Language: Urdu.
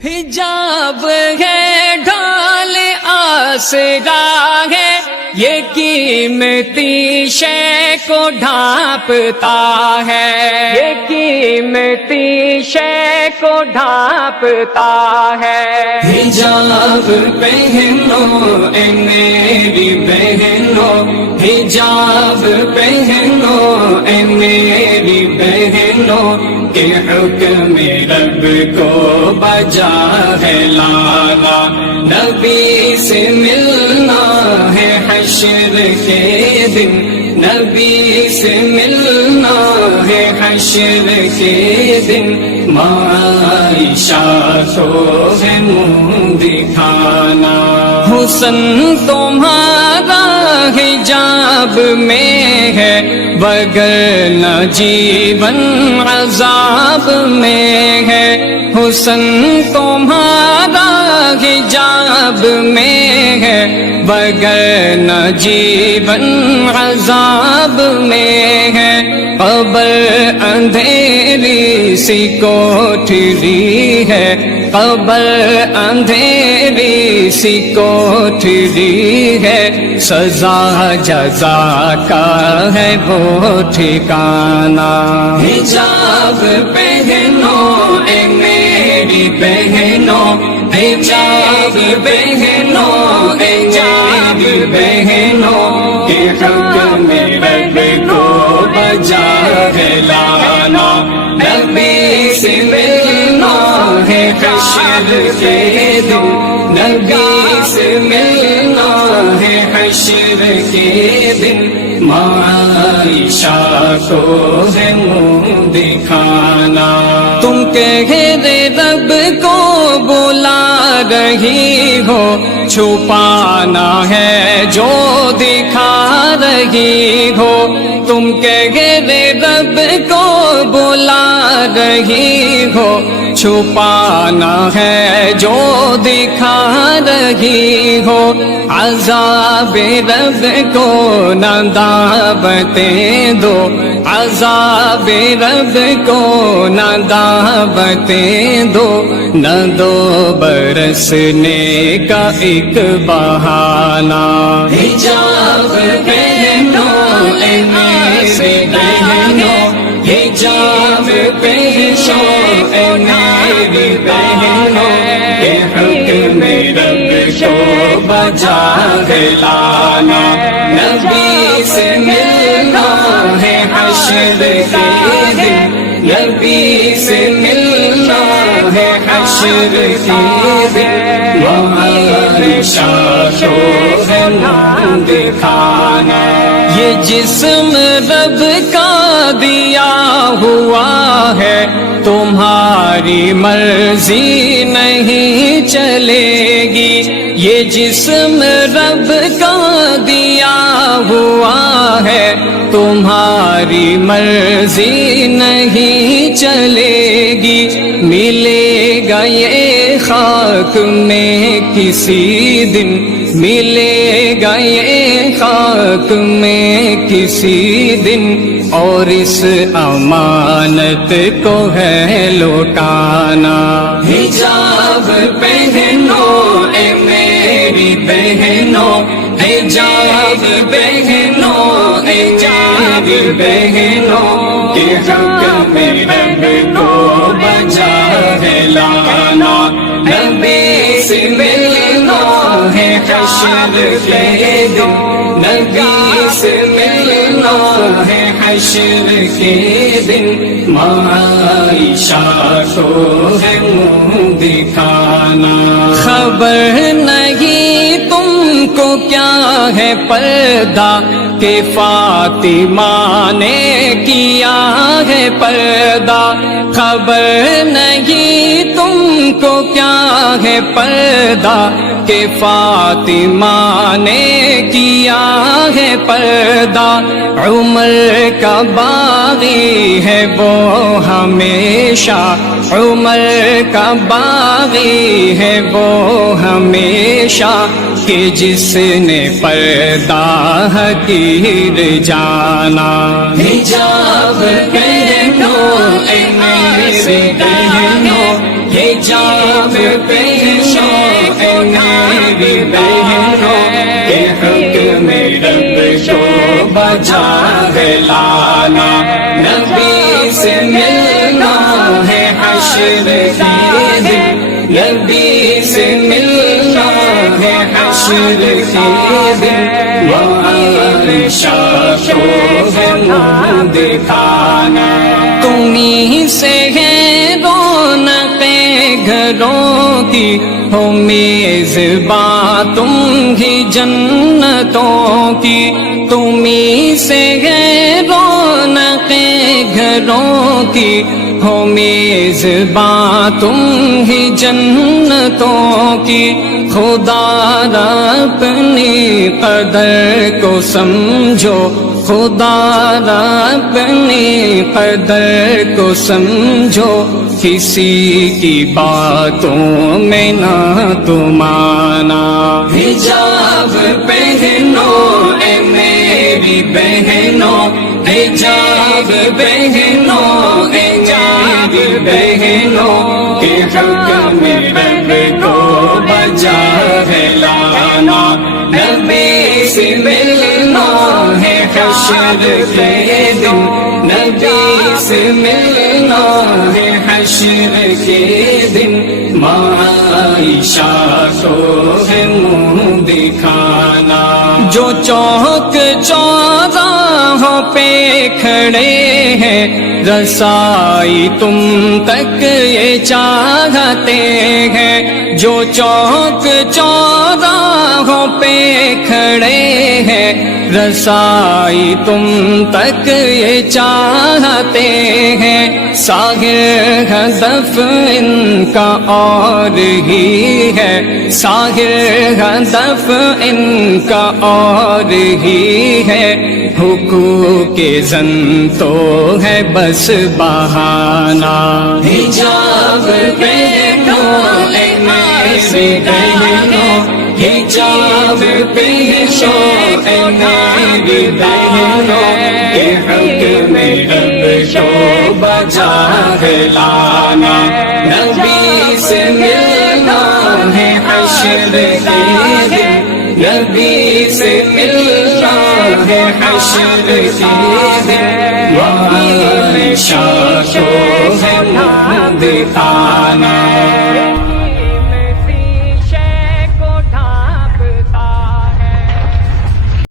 حجاب ہے ڈھال آسرا ہے، یہ قیمتی شے کو ڈھانپتا ہے، یہ قیمتی شے کو ڈھانپتا ہے۔ حجاب پہنو اے میری بہنو، حجاب پہنو اے میری بہنو، کہ حکم رب کو بجا ہے لانا، نبی سے ملنا ہے حشر کے دن، نبی سے ملنا ہے حشر کے دن، عائشہ کو ہے منہ دکھانا۔ حسن تمہارا حجاب میں ہے، وگرنہ جیون عذاب میں ہے۔ حسن تمہارا حجاب میں ہے، وگرنہ جیون عذاب میں ہے۔ قبر اندھیری سی کوٹھری ہے، قبر اندھیری سی کوٹھری ہے، سزا جزا کا ہے وہ ٹھکانہ۔ حجاب پہنو اے میری بہنو، حجاب پہنو اے میری بہنو، کہ حکم رب کو بجا ہے لانا، نبی سے ملنا ہے حشر کے دن، نبی سے ملنا ہے حشر کے دن، عائشہ کو ہے منہ دکھانا۔ تم کہہ رب کو بلا رہی ہو، چھپانا ہے جو دکھا رہی ہو۔ تم کہہ رب کو بلا رہی ہو، چھپانا ہے جو دکھا رہی ہو۔ عذاب رب کو نہ دعوتیں دو، عذاب رب کو نہ دعوتیں دو، نہ دو برسنے کا ایک بہانہ۔ حجاب پہنو اے میری بہنو، حجاب پہنو اے میری بہنو، کہ حکم رب کو بجا ہے لانا، نبی سے ملنا ہے حشر کے دن، نبی سے ملنا ہے حشر کے دن، عائشہ کو ہے منہ دکھانا۔ یہ جسم رب کا دیا ہوا ہے، تمہاری مرضی نہیں چلے گی۔ یہ جسم رب کا دیا ہوا ہے، تمہاری مرضی نہیں چلے گی۔ ملے گا یہ خاک میں کسی دن، ملے گا یہ خاک میں کسی دن، اور اس امانت کو ہے لوٹانا۔ حجاب پہنو اے میری بہنو، حجاب پہنو اے میری بہنو، کہ حکم رب کو بجا ہے لانا، نبی سے ملنا ہے حشر کے دن، نبی سے ملنا ہے حشر کے دن، عائشہ کو ہے منہ دکھانا۔ خبر نہیں تم کو کیا ہے پردہ، کہ فاطمہ نے کیا ہے پردہ۔ خبر نہیں تم کو کیا ہے پردہ، کہ فاطمہ نے کیا ہے پردہ۔ عمر کا باغی ہے وہ ہمیشہ، عمر کا باغی ہے وہ ہمیشہ، کہ جس نے پردہ حقیر جانا۔ حجاب پہنو اے میری بہنو، حجاب پہنو اے میری بہنوں کہ حق میں رب کو بجا ہے لانا نبی سے ملنا ہے حشر کے دن نبی سے ملنا ہے حشر کے دن وعائشہ کو ہے منہ دکھانا تمہیں سے ہے رونق گھروں کی ہو میزباں تم ہی جنتوں کی تمہیں سے ہے رونق گھروں کی ہو میزباں تم ہی جنتوں کی خدا را اپنی قدر کو سمجھو خدا را اپنی قدر کو سمجھو کسی کی باتوں میں نہ تم آنا حجاب پہنو اے میری بہنوں حجاب پہنو اے میری بہنوں کہ حق میں رب کو بجا ہے لانا نبی سے ملنا ہے حشر کے دن نبی سے ملنا ہے حشر کے دن عائشہ کو ہے منہ دکھانا جو چوک چوراہوں پہ کھڑے ہیں رسائی تم تک یہ چاہتے ہیں جو چوک چوراہوں پہ کھڑے ہیں رسائی تم تک یہ چاہتے ہیں ساحر ہدف ان کا اور ہی ہے ساحر ہدف ان کا اور ہی ہے حقوق زن تو ہے بس بہانہ حجاب پہنو اے میری بہنوں حجاب پہنو اے میری بہنوں کہ حق میں رب کو بجا ہے لانا نبی سے ملنا ہے حشر کے دن نبی سے ملنا ہے حشر کے دن وعائشہ کو ہے منہ دکھانا